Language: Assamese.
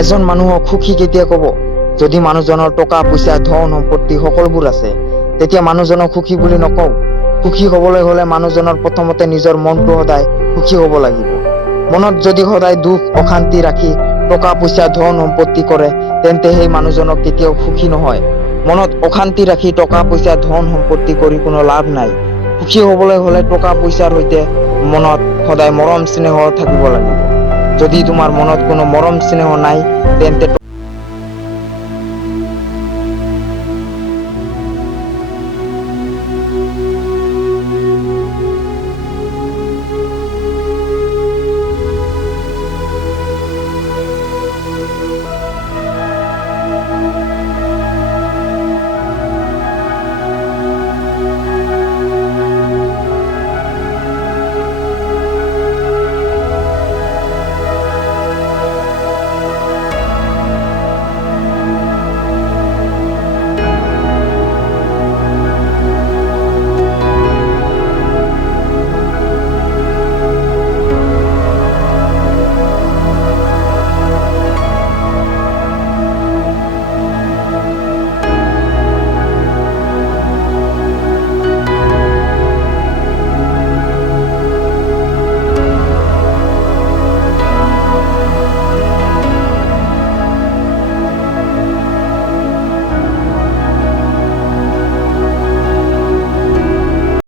এজন মানুহক সুখী কেতিয়া ক'ব? যদি মানুহজনৰ টকা পইচা ধন সম্পত্তি সকলোবোৰ আছে, তেতিয়া মানুহজনক সুখী বুলি নকওঁ। সুখী হ'বলৈ হ'লে মানুহজনৰ প্ৰথমতে নিজৰ মনটো সদায় সুখী হ'ব লাগিব। মনত যদি সদায় দুখ অশান্তি ৰাখি টকা পইচা ধন সম্পত্তি কৰে, তেন্তে সেই মানুহজনক কেতিয়াও সুখী নহয়। মনত অশান্তি ৰাখি টকা পইচা ধন সম্পত্তি কৰি কোনো লাভ নাই। সুখী হ'বলৈ হ'লে টকা পইচাৰ সৈতে মনত সদায় মৰম স্নেহ থাকিব লাগিব। যদি তোমাৰ মনত কোনো মৰম স্নেহ নাই, তেন্তে